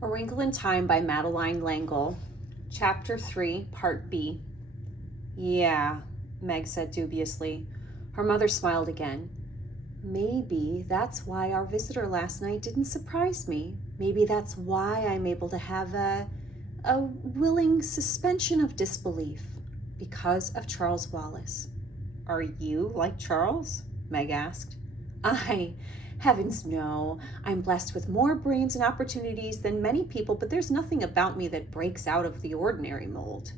A Wrinkle in Time by Madeleine L'Engle, Chapter 3, Part B. Yeah, Meg said dubiously. Her mother smiled again. Maybe that's why our visitor last night didn't surprise me. Maybe that's why I'm able to have a willing suspension of disbelief. Because of Charles Wallace. Are you like Charles? Meg asked. Heavens no. I'm blessed with more brains and opportunities than many people, but there's nothing about me that breaks out of the ordinary mold.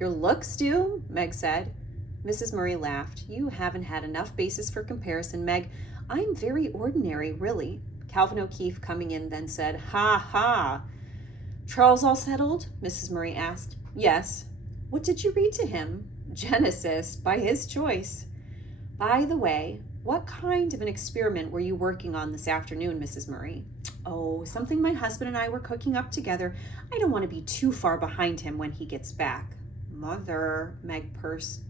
Your looks do, Meg said. Mrs. Murray laughed. You haven't had enough basis for comparison, Meg. I'm very ordinary, really. Calvin O'Keefe, coming in, then said, Ha ha. Charles all settled? Mrs. Murray asked. Yes. What did you read to him? Genesis, by his choice. By the way, what kind of an experiment were you working on this afternoon, Mrs. Murray? Oh, something my husband and I were cooking up together. I don't want to be too far behind him when he gets back. Mother, Meg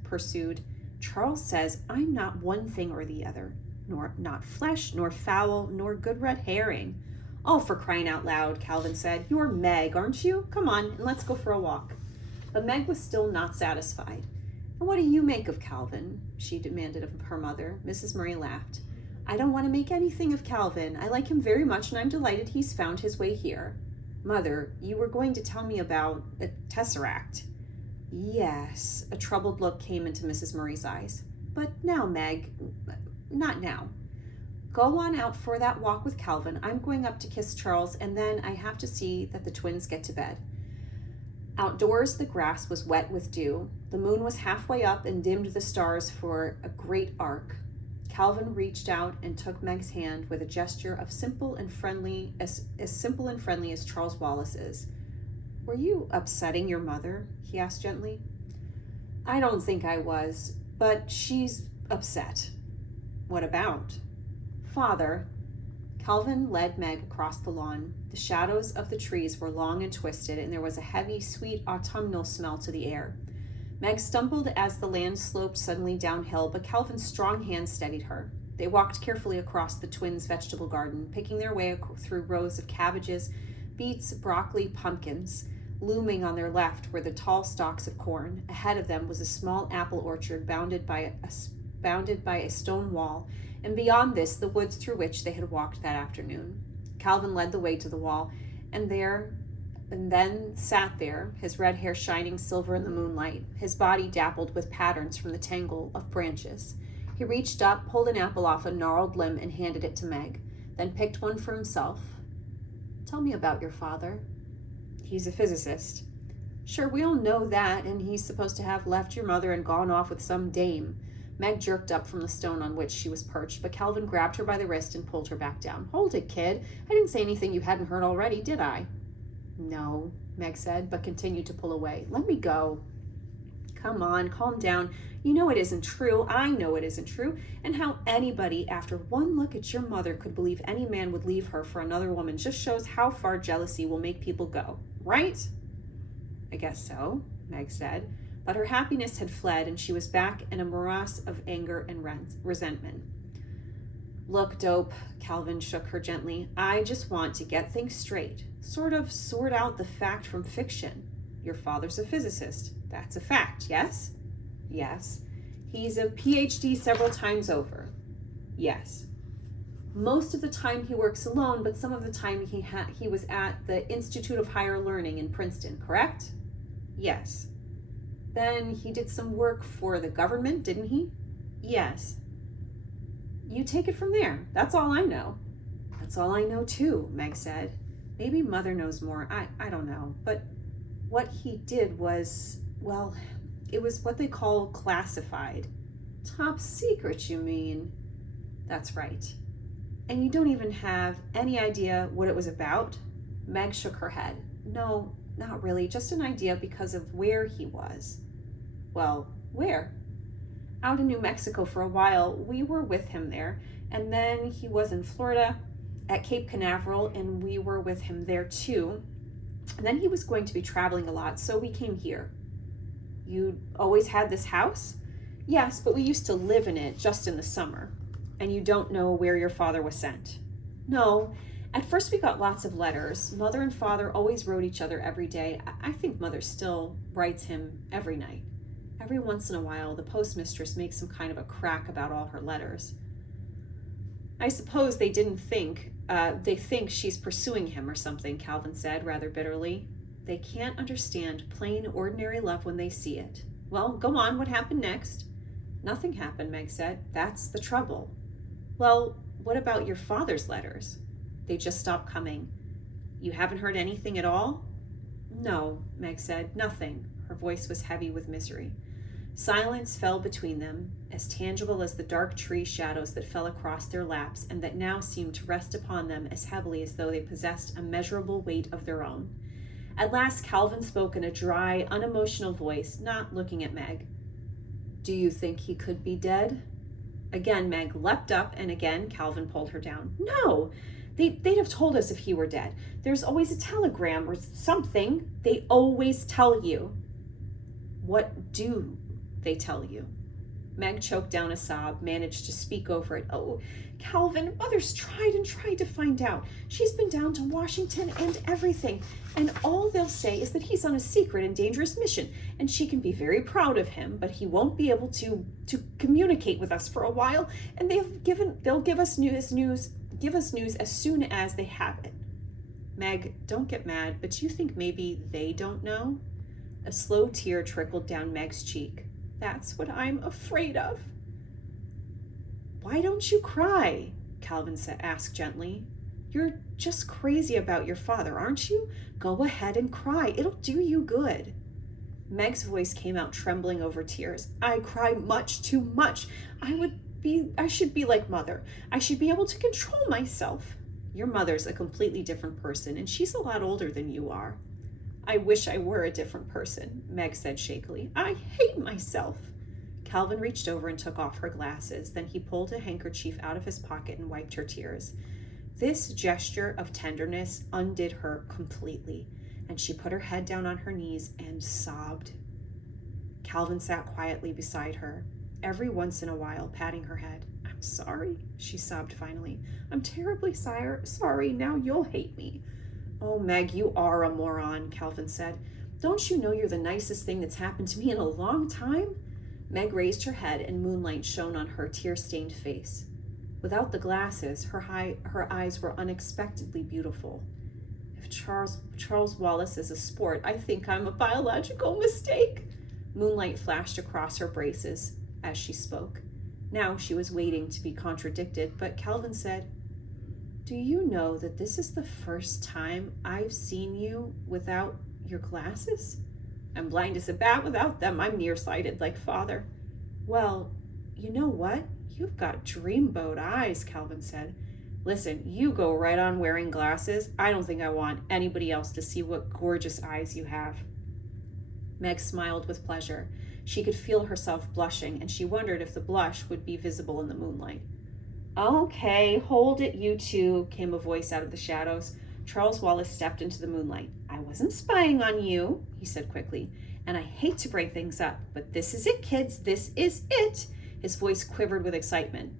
pursued, Charles says I'm not one thing or the other, nor not flesh, nor fowl, nor good red herring. Oh, for crying out loud, Calvin said. You're Meg, aren't you? Come on, and let's go for a walk. But Meg was still not satisfied. And what do you make of Calvin? She demanded of her mother. Mrs. Murray laughed. I don't want to make anything of Calvin. I like him very much, and I'm delighted he's found his way here. Mother, you were going to tell me about a tesseract. Yes, a troubled look came into Mrs. Murray's eyes. But now, Meg, not now. Go on out for that walk with Calvin. I'm going up to kiss Charles, and then I have to see that the twins get to bed. Outdoors, the grass was wet with dew. The moon was halfway up and dimmed the stars for a great arc. Calvin reached out and took Meg's hand with a gesture of simple and friendly, as simple and friendly as Charles Wallace is. Were you upsetting your mother? He asked gently. I don't think I was, but she's upset. What about? Father. Calvin led Meg across the lawn. The shadows of the trees were long and twisted, and there was a heavy, sweet autumnal smell to the air. Meg stumbled as the land sloped suddenly downhill, but Calvin's strong hand steadied her. They walked carefully across the twins' vegetable garden, picking their way through rows of cabbages, beets, broccoli, pumpkins. Looming on their left were the tall stalks of corn. Ahead of them was a small apple orchard bounded by a stone wall, and beyond this the woods through which they had walked that afternoon. Calvin led the way to the wall, and then sat there, his red hair shining silver in the moonlight, his body dappled with patterns from the tangle of branches. He reached up, pulled an apple off a gnarled limb, and handed it to Meg, then picked one for himself. Tell me about your father. He's a physicist. Sure, we all know that, and he's supposed to have left your mother and gone off with some dame. Meg jerked up from the stone on which she was perched, but Calvin grabbed her by the wrist and pulled her back down. Hold it, kid. I didn't say anything you hadn't heard already, did I? No, Meg said, but continued to pull away. Let me go. Come on, calm down. You know it isn't true. I know it isn't true. And how anybody, after one look at your mother, could believe any man would leave her for another woman just shows how far jealousy will make people go, right? I guess so, Meg said. But her happiness had fled, and she was back in a morass of anger and resentment. Look, dope, Calvin shook her gently. I just want to get things straight. Sort of sort out the fact from fiction. Your father's a physicist. That's a fact, yes? Yes. He's a PhD several times over. Yes. Most of the time he works alone, but some of the time he was at the Institute of Higher Learning in Princeton, correct? Yes. Then he did some work for the government, didn't he? Yes. You take it from there. That's all I know. That's all I know too, Meg said. Maybe Mother knows more. I don't know. But what he did was, well, it was what they call classified. Top secret, you mean? That's right. And you don't even have any idea what it was about? Meg shook her head. No, not really. Just an idea because of where he was. Well, where? Out in New Mexico for a while. We were with him there. And then he was in Florida at Cape Canaveral, and we were with him there too. And then he was going to be traveling a lot, so we came here. You always had this house? Yes, but we used to live in it just in the summer. And you don't know where your father was sent? No, At first we got lots of letters. Mother and Father always wrote each other every day. I think Mother still writes him every night. Every once in a while, the postmistress makes some kind of a crack about all her letters. I suppose they think she's pursuing him or something, Calvin said rather bitterly. They can't understand plain, ordinary love when they see it. Well, go on, what happened next? Nothing happened, Meg said. That's the trouble. Well, what about your father's letters? They just stopped coming. You haven't heard anything at all? No, Meg said, nothing. Her voice was heavy with misery. Silence fell between them, as tangible as the dark tree shadows that fell across their laps and that now seemed to rest upon them as heavily as though they possessed a measurable weight of their own. At last, Calvin spoke in a dry, unemotional voice, not looking at Meg. Do you think he could be dead? Again, Meg leapt up, and again, Calvin pulled her down. No! They'd have told us if he were dead. There's always a telegram or something. They always tell you. What do they tell you? Meg choked down a sob, managed to speak over it. Oh, Calvin, Mother's tried and tried to find out. She's been down to Washington and everything. And all they'll say is that he's on a secret and dangerous mission. And she can be very proud of him, but he won't be able to communicate with us for a while. And they'll give us news as soon as they have it. Meg, don't get mad, but you think maybe they don't know? A slow tear trickled down Meg's cheek. That's what I'm afraid of. Why don't you cry? Calvin asked gently. You're just crazy about your father, aren't you? Go ahead and cry. It'll do you good. Meg's voice came out trembling over tears. I cry much too much. I should be like Mother. I should be able to control myself. Your mother's a completely different person, and she's a lot older than you are. I wish I were a different person, Meg said shakily. I hate myself. Calvin reached over and took off her glasses. Then he pulled a handkerchief out of his pocket and wiped her tears. This gesture of tenderness undid her completely, and she put her head down on her knees and sobbed. Calvin sat quietly beside her, every once in a while patting her head. I'm sorry, she sobbed finally. I'm terribly sorry. Now you'll hate me. Oh, Meg, you are a moron, Calvin said. Don't you know you're the nicest thing that's happened to me in a long time? Meg raised her head and moonlight shone on her tear-stained face. Without the glasses, her eyes were unexpectedly beautiful. If Charles Wallace is a sport, I think I'm a biological mistake. Moonlight flashed across her braces as she spoke. Now she was waiting to be contradicted, but Calvin said, Do you know that this is the first time I've seen you without your glasses? I'm blind as a bat without them. I'm nearsighted like Father. Well, you know what? You've got dreamboat eyes, Calvin said. Listen, you go right on wearing glasses. I don't think I want anybody else to see what gorgeous eyes you have. Meg smiled with pleasure. She could feel herself blushing, and she wondered if the blush would be visible in the moonlight. Okay, hold it, you two, came a voice out of the shadows. Charles Wallace stepped into the moonlight. I wasn't spying on you, he said quickly, and I hate to break things up, but this is it, kids. This is it. His voice quivered with excitement.